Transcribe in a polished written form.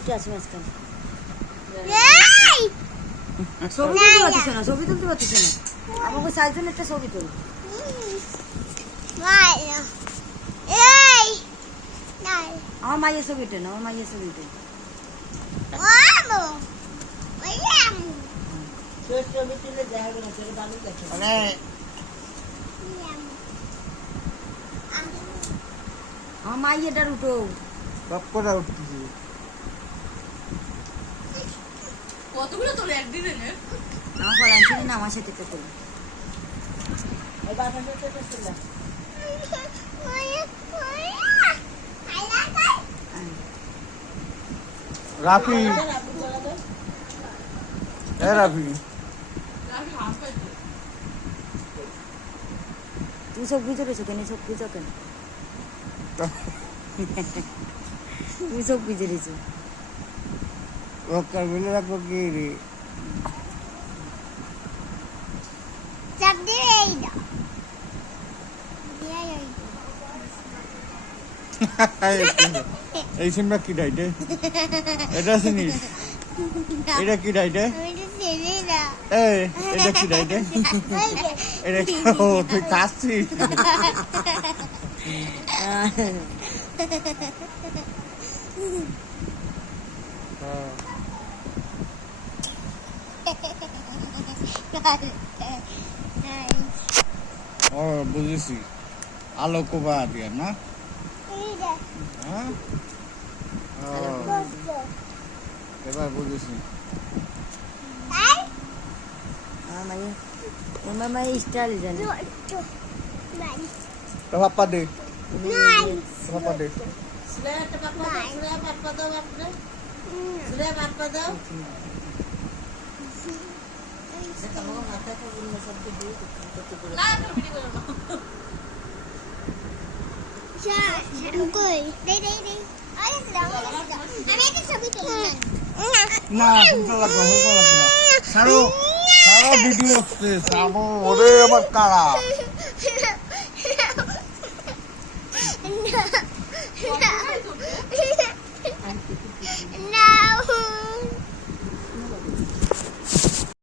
কেটে আসি মাঝখানে। এই ছবি তুলতে পারতিস না, ছবি তুলতে পারতিস না। আমাকে চারজন একটা ছবি তুল। ভালো এই নাই আমার মায়ের ছবিটা না, আমার মায়ের ছবিটা। মামু ওইলাম শেষ ছবি তুলে দেখা গেল সেটা ভালো দেখে। মানে আমার মাইয়েটার উঠো। সব করে উঠতেছি। কতগুলো তোলে একদিনে নে? আমার ফলান ছিল না, আমার সাথে তুল। এই বাসাটা তো তুল। রাফি এ রাফি আমি হাফ পাইছি। তুই সব ভিজরেছো কেন, সব ভিজো কেন? তুই সব ভিজরেছো। রক্ষার বলে রাখবো কি রে? চাপ দিয়ে এই দাও এই সিমটা কি ডাইটে? এটা চিনিস? এটা কি ডাইটে? আমি তো ছেলে না এই এটা কি ডাইটে? এটা কি? ও তুই কাশছিস? ও বুঝেছি, আলো কোবা দিয়া না? হ্যাঁ ও, এবার বুঝেছি। আমার মায়ের স্টাইল জানে। তো পাপা দে, পাপা দে। না, একটা ভিডিও করে নাও। আমি একটা ছবি তুলি না শুনতে লাগবে, শুনতে লাগবে না। ছাড়ো, ছাড়ো ভিডিও হচ্ছে, ছাড়ো। ওরে আমার কারা। কতগুলো তোলে?